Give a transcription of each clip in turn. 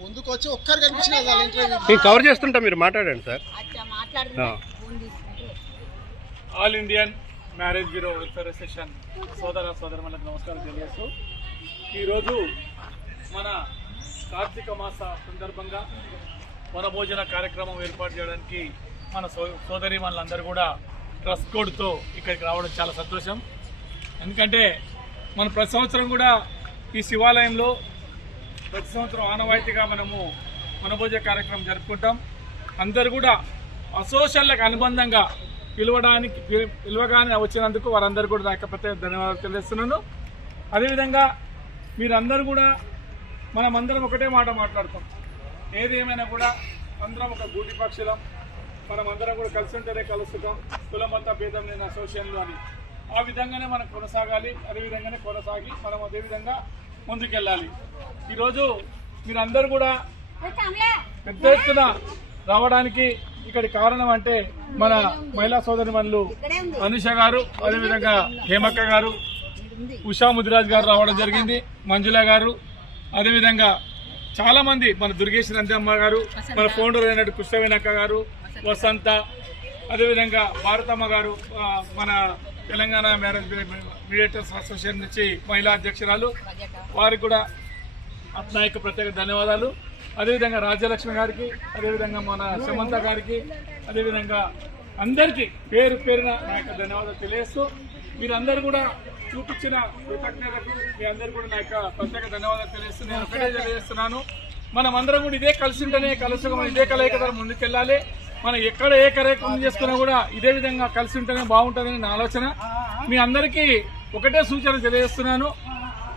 ముందుకు వచ్చి ఒక్కరు కనిపించిన కవర్ చేస్తుంటా, మీరు మాట్లాడండి sir. All Indian marriage bureau welfare association సోదరులకు నమస్కారం తెలియజేస్తూ ఈరోజు మన కార్తీక మాస సందర్భంగా వనభోజన కార్యక్రమం ఏర్పాటు చేయడానికి మన సోదరి మనలందరూ కూడా డ్రెస్ కోడ్తో ఇక్కడికి రావడం చాలా సంతోషం. ఎందుకంటే మన ప్రతి సంవత్సరం కూడా ఈ శివాలయంలో ప్రతి సంవత్సరం ఆనవాయితీగా మనము వనభోజన కార్యక్రమం జరుపుకుంటాం. అందరూ కూడా అసోసియేషన్లకు అనుబంధంగా పిలువగానే వచ్చినందుకు వారందరూ కూడా నా యొక్క ప్రత్యేక ధన్యవాదాలు తెలియజేస్తున్నాను. అదేవిధంగా మీరందరూ కూడా మనమందరం ఒకటే మాట మాట్లాడతాం. ఏది ఏమైనా కూడా అందరం ఒక గూటి పక్షులం, మనమందరం కూడా కలిసి ఉంటేనే కలుస్తాం, కులమత భేదం లేని అసోసియేషన్లు అని. ఆ విధంగానే మనం కొనసాగాలి, అదేవిధంగానే కొనసాగి మనం అదేవిధంగా ముందుకెళ్ళాలి. ఈరోజు మీరందరూ కూడా పెద్ద ఎత్తున రావడానికి ఇక్కడి కారణం అంటే మన మహిళా సోదరిమణులు అనుష గారు, అదేవిధంగా హేమక్క గారు, ఉషా ముదిరాజ్ గారు రావడం జరిగింది, మంజుల గారు, అదేవిధంగా చాలా మంది మన దుర్గేశ్ నందమ్మ గారు, మన ఫౌండర్ అయినట్టు కృష్ణవేణక్క గారు, వసంత, అదేవిధంగా భారతమ్మ గారు, మన తెలంగాణ మ్యారేజ్ మీడియేటర్స్ అసోసియేషన్ నుంచి మహిళా అధ్యక్షురాలు, వారికి కూడా నా యొక్క ప్రత్యేక ధన్యవాదాలు. అదేవిధంగా రాజ్యలక్ష్మి గారికి, అదేవిధంగా మన సమంత గారికి, అదేవిధంగా అందరికీ పేరు పేరున నా యొక్క ధన్యవాదాలు తెలియజేస్తూ మీరందరూ కూడా చూపించిన కృతజ్ఞతకు మీ అందరూ కూడా నా యొక్క ప్రత్యేక ధన్యవాదాలు తెలియజేస్తూ నేను ఒకటే తెలియజేస్తున్నాను. మనం అందరం కూడా ఇదే కలిసి ఉంటేనే కలుసుగా మనం ఇదే కలయిక ముందుకెళ్ళాలి. మనం ఎక్కడ ఏ కార్యక్రమం చేసుకున్నా కూడా ఇదే విధంగా కలిసి ఉంటేనే బాగుంటుందని నా ఆలోచన. మీ అందరికీ ఒకటే సూచన తెలియజేస్తున్నాను.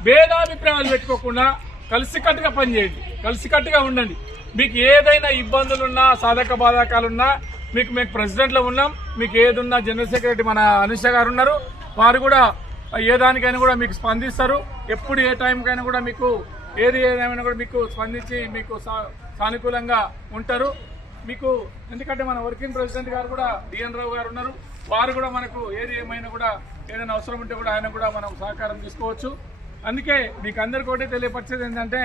భేదాభిప్రాయాలు పెట్టుకోకుండా కలిసికట్టుగా పనిచేయండి, కలిసికట్టుగా ఉండండి. మీకు ఏదైనా ఇబ్బందులున్నా, సాధక బాధకాలున్నా మేము ప్రెసిడెంట్లో ఉన్నాం. మీకు ఏదున్నా జనరల్ సెక్రటరీ మన అనుష గారు ఉన్నారు, వారు కూడా ఏ దానికైనా కూడా మీకు స్పందిస్తారు. ఎప్పుడు ఏ టైంకైనా కూడా మీకు ఏదైనా కూడా మీకు స్పందించి మీకు సానుకూలంగా ఉంటారు. మీకు ఎందుకంటే మన వర్కింగ్ ప్రెసిడెంట్ గారు కూడా డిఎన్ రావు గారు ఉన్నారు, వారు కూడా మనకు ఏది ఏమైనా కూడా ఏదైనా అవసరం ఉంటే కూడా ఆయన కూడా మనం సహకారం తీసుకోవచ్చు. అందుకే మీకు అందరికీ ఒకటే తెలియపరిచేది ఏంటంటే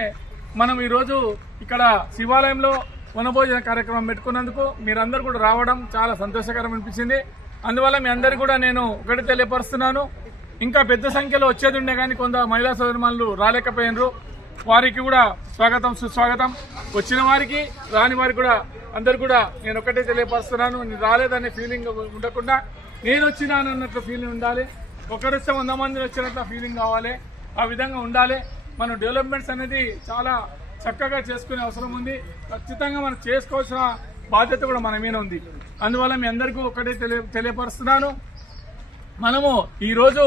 మనం ఈరోజు ఇక్కడ శివాలయంలో వనభోజన కార్యక్రమం పెట్టుకున్నందుకు మీరందరూ కూడా రావడం చాలా సంతోషకరం అనిపించింది. అందువల్ల మీ అందరికీ కూడా నేను ఒకటి తెలియపరుస్తున్నాను. ఇంకా పెద్ద సంఖ్యలో వచ్చేది ఉండే కానీ కొంత మహిళా సోదరిమణులు రాలేకపోయినరు, వారికి కూడా స్వాగతం సుస్వాగతం. వచ్చిన వారికి రాని వారికి కూడా అందరు కూడా నేను ఒకటే తెలియపరుస్తున్నాను. నేను రాలేదనే ఫీలింగ్ ఉండకుండా నేను వచ్చినానన్నట్లు ఫీలింగ్ ఉండాలి. ఒకరిస్తే 100 మంది వచ్చినట్లు ఫీలింగ్ కావాలి. ఆ విధంగా ఉండాలి. మనం డెవలప్మెంట్స్ అనేది చాలా చక్కగా చేసుకునే అవసరం ఉంది. ఖచ్చితంగా మనం చేసుకోవాల్సిన బాధ్యత కూడా మన మీద ఉంది. అందువల్ల మీ అందరికీ ఒకటే తెలియపరుస్తున్నాను. మనము ఈరోజు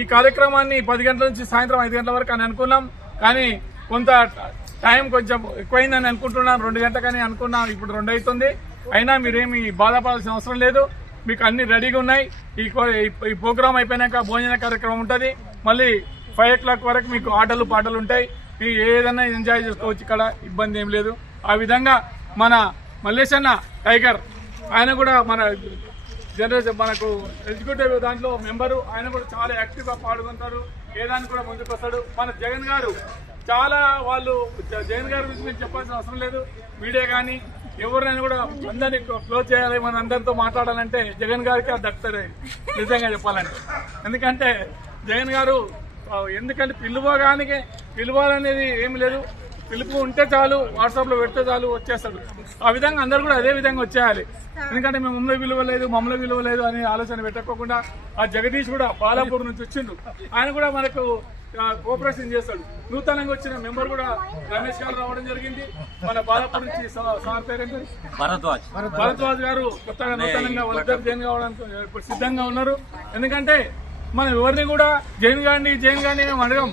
ఈ కార్యక్రమాన్ని 10 గంటల నుంచి సాయంత్రం 5 గంటల వరకు అని అనుకున్నాం, కానీ కొంత టైం కొంచెం ఎక్కువైందని అనుకుంటున్నాను. 2 గంటలకని అనుకున్నాం, ఇప్పుడు 2 అవుతుంది. అయినా మీరేమి బాధపడాల్సిన అవసరం లేదు. మీకు అన్ని రెడీగా ఉన్నాయి. ఈ ప్రోగ్రాం అయిపోయినాక భోజన కార్యక్రమం ఉంటుంది. మళ్ళీ 5 o'clock వరకు మీకు ఆటలు పాటలు ఉంటాయి. మీరు ఏదైనా ఎంజాయ్ చేసుకోవచ్చు, ఇక్కడ ఇబ్బంది ఏం లేదు. ఆ విధంగా మన మల్లేశన్న టైగర్ ఆయన కూడా మన జనరేషన్ మనకు ఎగ్జిక్యూటివ్ దాంట్లో మెంబరు, ఆయన కూడా చాలా యాక్టివ్గా పాల్గొంటారు, ఏదానికి కూడా ముందుకు వస్తాడు. మన జగన్ గారు చాలా వాళ్ళు జగన్ గారి గురించి మేము చెప్పాల్సిన అవసరం లేదు. మీడియా కానీ ఎవరినైనా కూడా అందరినీ క్లోజ్ చేయాలి, మన అందరితో మాట్లాడాలంటే జగన్ గారికి అది దక్కుతుంది నిజంగా చెప్పాలంటే. ఎందుకంటే జగన్ గారు ఎందుకంటే పిలువాలనేది ఏమి లేదు, పిలుపు ఉంటే చాలు, వాట్సాప్లో పెడితే చాలు వచ్చేస్తాడు. ఆ విధంగా అందరూ కూడా అదే విధంగా వచ్చేయాలి. ఎందుకంటే మేము మమ్మల్ని విలువ లేదు అనే ఆలోచన పెట్టకోకుండా ఆ జగదీష్ కూడా బాలాపూర్ నుంచి వచ్చిండు, ఆయన కూడా మనకు కోఆపరేషన్ చేస్తాడు. నూతనంగా వచ్చిన మెంబర్ కూడా రమేష్ గారు రావడం జరిగింది. మన బాలాపూర్ నుంచి సార్ పేరేంటి భరద్వాజ్ గారు కొత్తగా నూతనంగా వాళ్ళిద్దరు జైన్ కావడానికి ఇప్పుడు సిద్ధంగా ఉన్నారు. ఎందుకంటే మనం ఎవరిని కూడా జైన్ గాండి అడగం.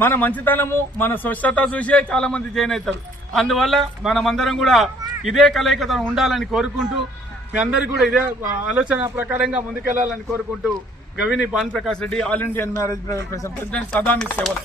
మన మంచితనము, మన స్వచ్ఛత చూసే చాలా మంది జైన్ అవుతారు. అందువల్ల మనమందరం కూడా ఇదే కలయికతో ఉండాలని కోరుకుంటూ మీ అందరికీ కూడా ఇదే ఆలోచన ప్రకారంగా ముందుకెళ్లాలని కోరుకుంటూ Gavini Bhanuprakash Reddy, all Indian marriage bureau president, సదా మీ సేవలు.